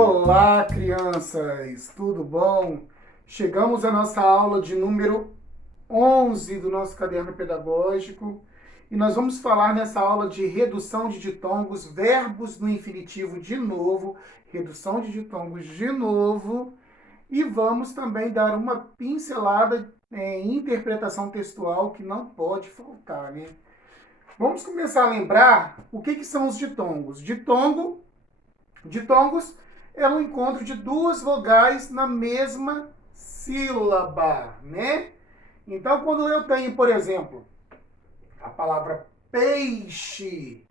Olá, crianças! Tudo bom? Chegamos à nossa aula de número 11 do nosso caderno pedagógico e nós vamos falar nessa aula de redução de ditongos, verbos no infinitivo de novo, redução de ditongos de novo, e vamos também dar uma pincelada em interpretação textual que não pode faltar, né? Vamos começar a lembrar o que são os ditongos. Ditongos é o encontro de duas vogais na mesma sílaba, né? Então, quando eu tenho, por exemplo, a palavra peixe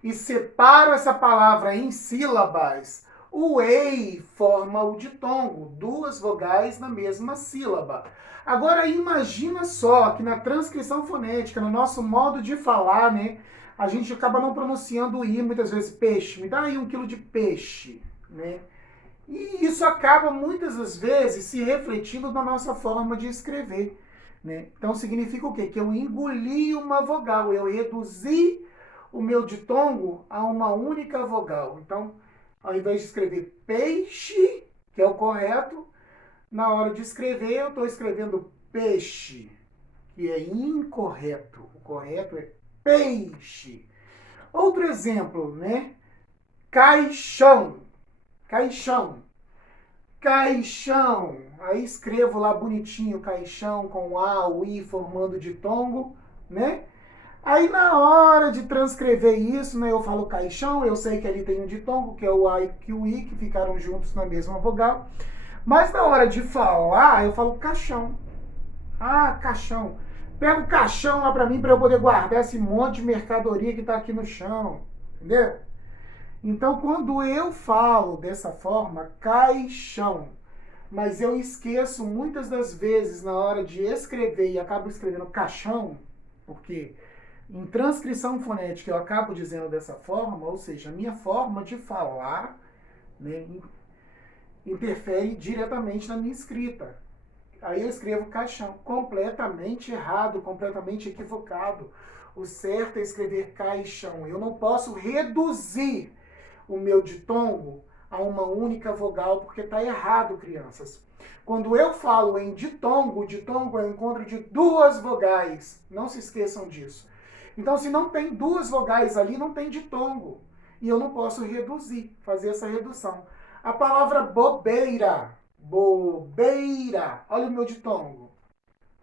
e separo essa palavra em sílabas, o ei forma o ditongo, duas vogais na mesma sílaba. Agora, imagina só que na transcrição fonética, no nosso modo de falar, né, a gente acaba não pronunciando o i muitas vezes, peixe. Me dá aí 1 quilo de peixe, né? E isso acaba muitas das vezes se refletindo na nossa forma de escrever, né? Então significa o quê? Que eu engoli uma vogal, eu reduzi o meu ditongo a uma única vogal. Então, ao invés de escrever peixe, que é o correto, na hora de escrever eu estou escrevendo peixe, que é incorreto. O correto é peixe. Outro exemplo, né? Caixão. Caixão. Caixão. Aí escrevo lá bonitinho, caixão, com o A, o I formando ditongo, né? Aí na hora de transcrever isso, né, eu falo caixão, eu sei que ali tem um ditongo, que é o A e o I, que ficaram juntos na mesma vogal. Mas na hora de falar, eu falo caixão. Ah, caixão. Pega o caixão lá pra mim pra eu poder guardar esse monte de mercadoria que tá aqui no chão. Entendeu? Então, quando eu falo dessa forma, caixão, mas eu esqueço muitas das vezes na hora de escrever e acabo escrevendo caixão, porque em transcrição fonética eu acabo dizendo dessa forma, ou seja, a minha forma de falar, né, interfere diretamente na minha escrita. Aí eu escrevo caixão, completamente errado, completamente equivocado. O certo é escrever caixão. Eu não posso reduzir o meu ditongo a uma única vogal, porque está errado, crianças. Quando eu falo em ditongo, o ditongo é o encontro de duas vogais. Não se esqueçam disso. Então, se não tem duas vogais ali, não tem ditongo. E eu não posso reduzir, fazer essa redução. A palavra bobeira. Bobeira. Olha o meu ditongo.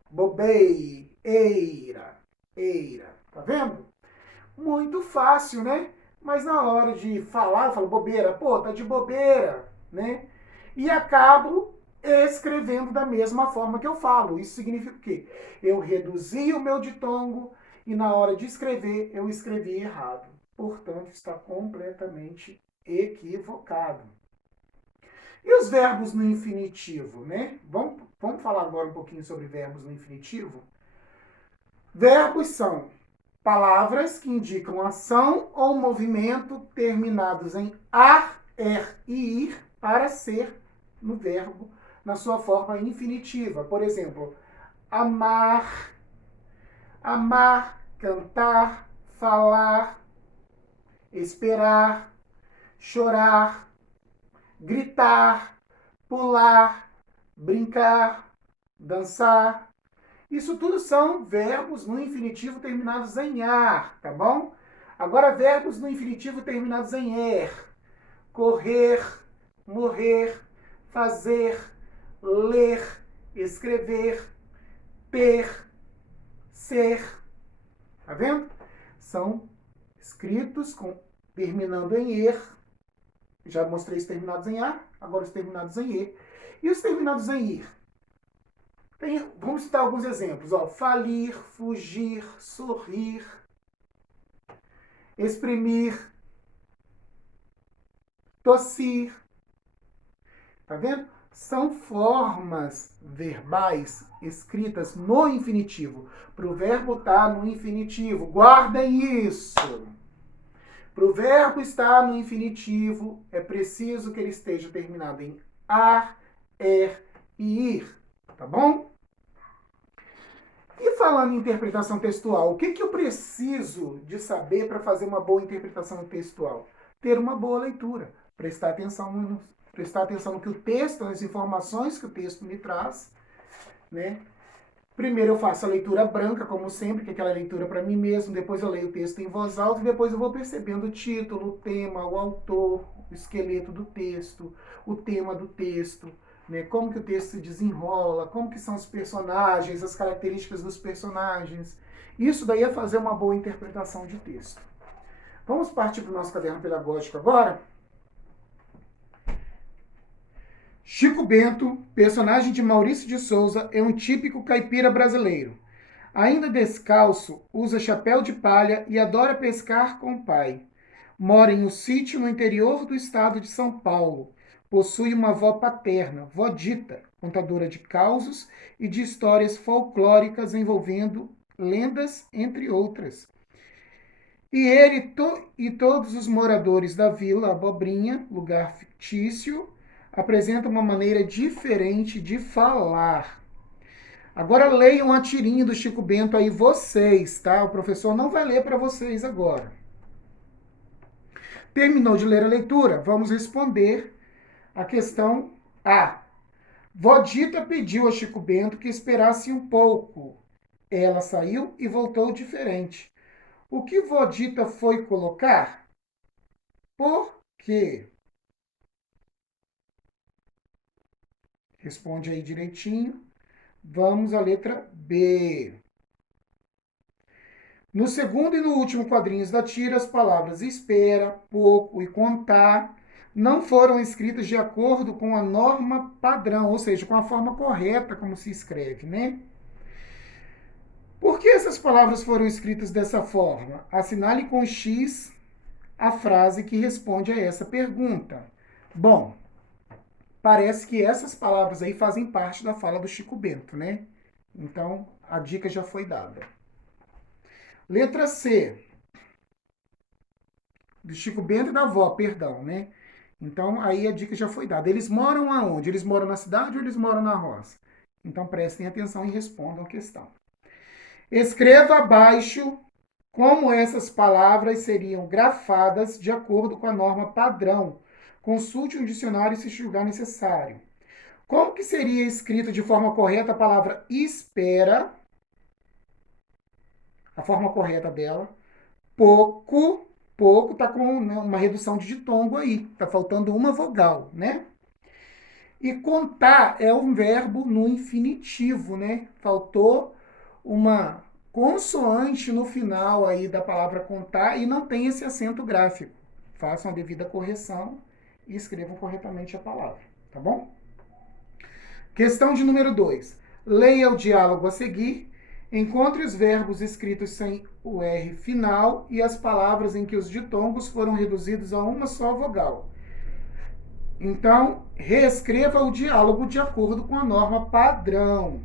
Bobeira. Eira. Tá vendo? Muito fácil, né? Mas na hora de falar, eu falo bobeira. Pô, tá de bobeira, né? E acabo escrevendo da mesma forma que eu falo. Isso significa o quê? Eu reduzi o meu ditongo e na hora de escrever, eu escrevi errado. Portanto, está completamente equivocado. E os verbos no infinitivo, né? Vamos falar agora um pouquinho sobre verbos no infinitivo? Verbos são palavras que indicam ação ou movimento terminados em ar, e ir para ser no verbo na sua forma infinitiva. Por exemplo, amar, cantar, falar, esperar, chorar, gritar, pular, brincar, dançar. Isso tudo são verbos no infinitivo terminados em ar, tá bom? Agora, verbos no infinitivo terminados em er. Correr, morrer, fazer, ler, escrever, ter, ser. Tá vendo? São escritos terminando em er. Já mostrei os terminados em ar, agora os terminados em e. E os terminados em ir? Vamos citar alguns exemplos. Ó. Falir, fugir, sorrir, exprimir, tossir. Tá vendo? São formas verbais escritas no infinitivo. Para o verbo estar no infinitivo. Guardem isso. Para o verbo estar no infinitivo, é preciso que ele esteja terminado em ar, e ir. Tá bom? E falando em interpretação textual, o que eu preciso de saber para fazer uma boa interpretação textual? Ter uma boa leitura, prestar atenção prestar atenção no que o texto, nas informações que o texto me traz, né? Primeiro eu faço a leitura branca, como sempre, que é aquela leitura para mim mesmo, depois eu leio o texto em voz alta e depois eu vou percebendo o título, o tema, o autor, o esqueleto do texto, o tema do texto, né? Como que o texto se desenrola, como que são os personagens, as características dos personagens. Isso daí é fazer uma boa interpretação de texto. Vamos partir para o nosso caderno pedagógico agora? Chico Bento, personagem de Maurício de Souza, é um típico caipira brasileiro. Ainda descalço, usa chapéu de palha e adora pescar com o pai. Mora em um sítio no interior do estado de São Paulo. Possui uma avó paterna, vó Dita, contadora de causos e de histórias folclóricas envolvendo lendas, entre outras. E ele e todos os moradores da Vila Abobrinha, lugar fictício, apresentam uma maneira diferente de falar. Agora leiam a tirinha do Chico Bento aí vocês, tá? O professor não vai ler para vocês agora. Terminou de ler a leitura? Vamos responder a questão A. Vó Dita pediu a Chico Bento que esperasse um pouco. Ela saiu e voltou diferente. O que Vó Dita foi colocar? Por quê? Responde aí direitinho. Vamos à letra B. No segundo e no último quadrinhos da tira, as palavras espera, pouco e contar não foram escritas de acordo com a norma padrão, ou seja, com a forma correta como se escreve, né? Por que essas palavras foram escritas dessa forma? Assinale com X a frase que responde a essa pergunta. Bom, parece que essas palavras aí fazem parte da fala do Chico Bento, né? Então, a dica já foi dada. Letra C. Do Chico Bento e da avó, perdão, né? Então, aí a dica já foi dada. Eles moram aonde? Eles moram na cidade ou eles moram na roça? Então, prestem atenção e respondam a questão. Escreva abaixo como essas palavras seriam grafadas de acordo com a norma padrão. Consulte um dicionário se julgar necessário. Como que seria escrita de forma correta a palavra espera? A forma correta dela. Pouco, pouco tá com, né, uma redução de ditongo aí. Tá faltando uma vogal, né? E contar é um verbo no infinitivo, né? Faltou uma consoante no final aí da palavra contar e não tem esse acento gráfico. Façam a devida correção e escrevam corretamente a palavra, tá bom? Questão de número 2. Leia o diálogo a seguir. Encontre os verbos escritos sem o R final e as palavras em que os ditongos foram reduzidos a uma só vogal. Então, reescreva o diálogo de acordo com a norma padrão.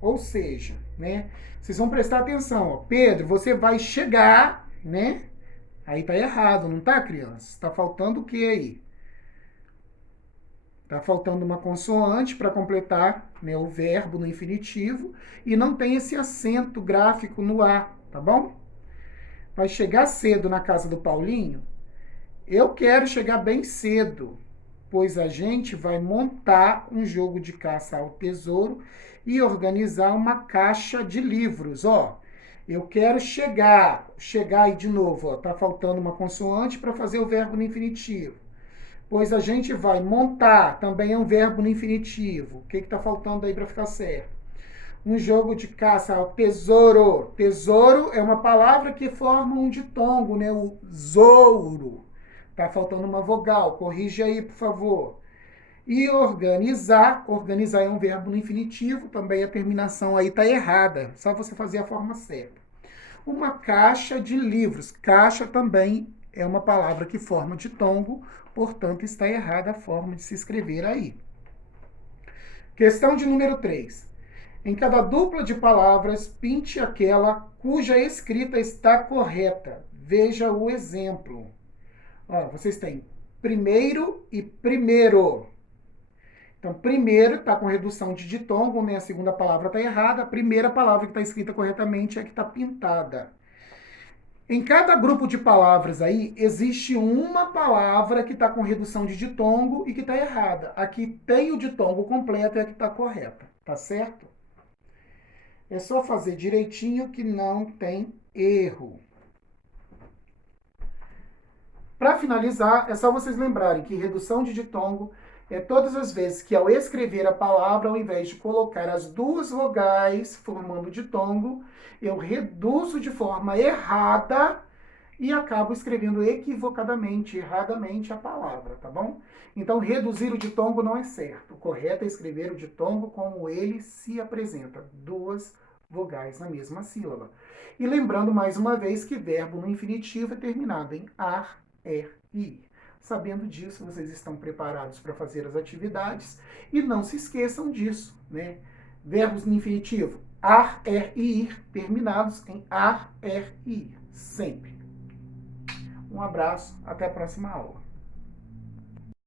Ou seja, né? Vocês vão prestar atenção, ó. Pedro, você vai chegar, né? Aí tá errado, não tá, criança? Tá faltando o que aí? Tá faltando uma consoante para completar, né, o verbo no infinitivo e não tem esse acento gráfico no A, tá bom? Vai chegar cedo na casa do Paulinho? Eu quero chegar bem cedo, pois a gente vai montar um jogo de caça ao tesouro e organizar uma caixa de livros, ó. Eu quero chegar aí de novo, ó, tá faltando uma consoante para fazer o verbo no infinitivo. Pois a gente vai montar, também é um verbo no infinitivo. O que está faltando aí para ficar certo? Um jogo de caça ao tesouro. Tesouro é uma palavra que forma um ditongo, né? O zouro. Tá faltando uma vogal. Corrige aí, por favor. E organizar. Organizar é um verbo no infinitivo. Também a terminação aí tá errada. Só você fazer a forma certa. Uma caixa de livros. Caixa também é uma palavra que forma ditongo, portanto, está errada a forma de se escrever aí. Questão de número 3. Em cada dupla de palavras, pinte aquela cuja escrita está correta. Veja o exemplo. Ó, vocês têm primeiro e primeiro. Então, primeiro está com redução de ditongo, né? A segunda palavra está errada. A primeira palavra que está escrita corretamente é a que está pintada. Em cada grupo de palavras aí, existe uma palavra que está com redução de ditongo e que está errada. Aqui tem o ditongo completo e a que está correta, tá certo? É só fazer direitinho que não tem erro. Para finalizar, é só vocês lembrarem que redução de ditongo é todas as vezes que ao escrever a palavra, ao invés de colocar as duas vogais formando ditongo, eu reduzo de forma errada e acabo escrevendo equivocadamente, erradamente a palavra, tá bom? Então, reduzir o ditongo não é certo. O correto é escrever o ditongo como ele se apresenta, duas vogais na mesma sílaba. E lembrando mais uma vez que verbo no infinitivo é terminado em ar, er e ir. Sabendo disso, vocês estão preparados para fazer as atividades e não se esqueçam disso, né? Verbos no infinitivo, ar, er e ir, terminados em ar, er e ir, sempre. Um abraço, até a próxima aula.